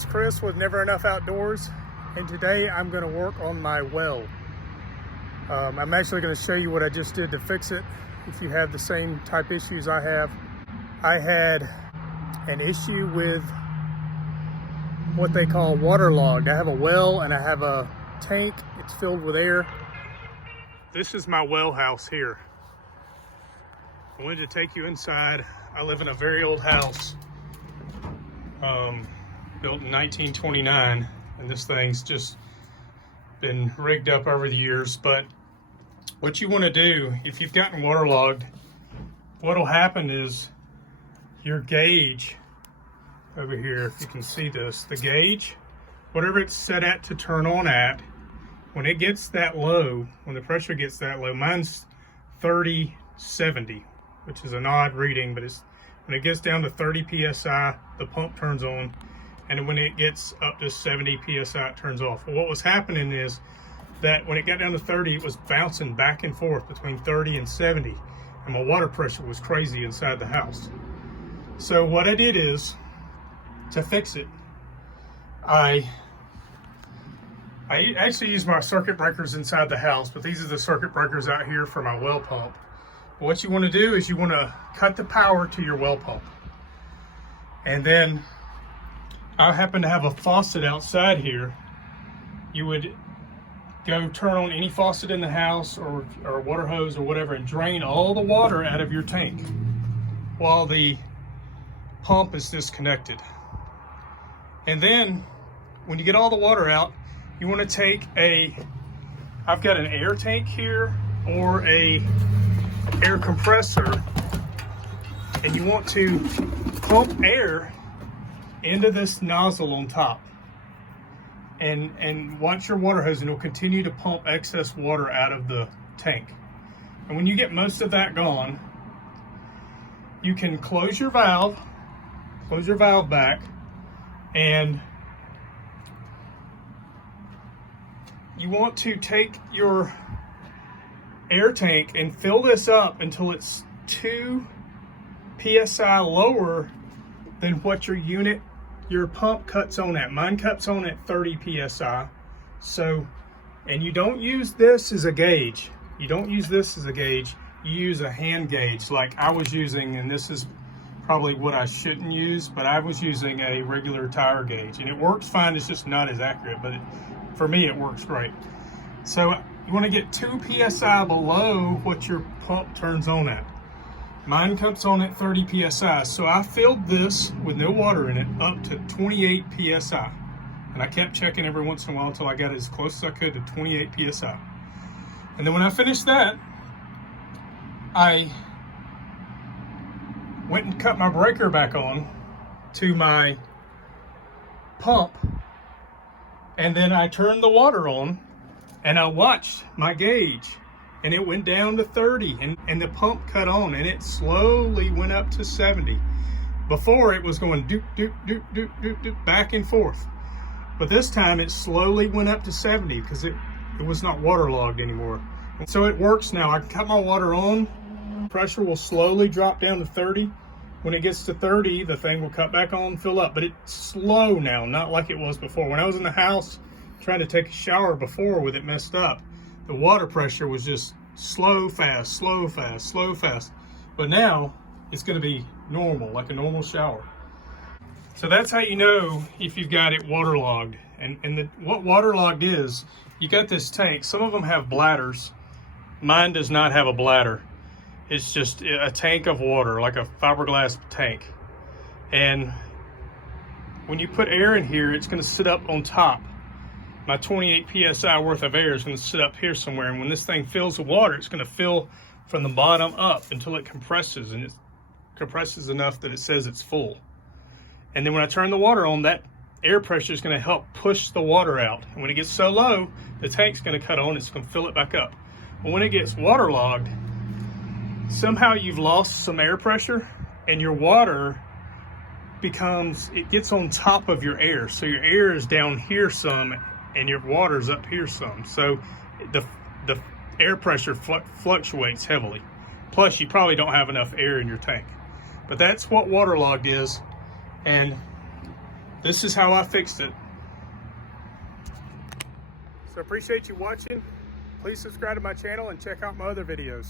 it's Chris with Never Enough Outdoors, and today I'm going to work on my well. I'm actually going to show you what I just did to fix it if you have the same type issues I have. I had an issue with what they call waterlogged. I have a well and I have a tank. It's filled with air. This is my well house here. I wanted to take you inside. I live in a very old house, built in 1929, and this thing's just been rigged up over the years. But what you want to do, if you've gotten waterlogged, what'll happen is your gauge over here, if you can see this, the gauge, whatever it's set at to turn on at, when it gets that low, when the pressure gets that low, mine's 30/70, which is an odd reading, but it's when it gets down to 30 psi, the pump turns on, and when it gets up to 70 psi, it turns off. Well, what was happening is that when it got down to 30, it was bouncing back and forth between 30 and 70, and my water pressure was crazy inside the house. So what I did is, to fix it, I actually use my circuit breakers inside the house, but these are the circuit breakers out here for my well pump. What you want to do is you want to cut the power to your well pump. And then I happen to have a faucet outside here. You would go turn on any faucet in the house or a water hose or whatever and drain all the water out of your tank while the pump is disconnected. And then when you get all the water out, you want to take I've got an air tank here or a air compressor, and you want to pump air into this nozzle on top and watch your water hose, and it'll continue to pump excess water out of the tank. And when you get most of that gone, you can close your valve back, and you want to take your air tank and fill this up until it's 2 psi lower than what your pump cuts on at. Mine cuts on at 30 psi. So, and you don't use this as a gauge. You don't use this as a gauge. You use a hand gauge like I was using, and this is probably what I shouldn't use, but I was using a regular tire gauge, and it works fine. It's just not as accurate, but for me it works great. So you want to get 2 psi below what your pump turns on at. Mine comes on at 30 psi, so I filled this with no water in it up to 28 psi, and I kept checking every once in a while until I got as close as I could to 28 psi. And then when I finished that, I went and cut my breaker back on to my pump, and then I turned the water on and I watched my gauge, and it went down to 30, and the pump cut on, and it slowly went up to 70. Before, it was going doop, doop, doop, doop, doop, doop, back and forth. But this time it slowly went up to 70 because it was not waterlogged anymore. And so it works now. I can cut my water on, pressure will slowly drop down to 30. When it gets to 30, the thing will cut back on, fill up, but it's slow now, not like it was before. When I was in the house trying to take a shower before with it messed up, the water pressure was just slow, fast, slow, fast, slow, fast. But now it's going to be normal, like a normal shower. So that's how you know if you've got it waterlogged. And what waterlogged is, you got this tank. Some of them have bladders. Mine does not have a bladder. It's just a tank of water, like a fiberglass tank. And when you put air in here, it's going to sit up on top. My 28 psi worth of air is going to sit up here somewhere, and when this thing fills with water, it's going to fill from the bottom up until it compresses, and it compresses enough that it says it's full. And then when I turn the water on, that air pressure is going to help push the water out. And when it gets so low, the tank's going to cut on, it's going to fill it back up. But when it gets waterlogged, somehow you've lost some air pressure, and your water it gets on top of your air. So your air is down here some, and your water's up here some. So the air pressure fluctuates heavily. Plus, you probably don't have enough air in your tank. But that's what waterlogged is. And this is how I fixed it. So appreciate you watching. Please subscribe to my channel and check out my other videos.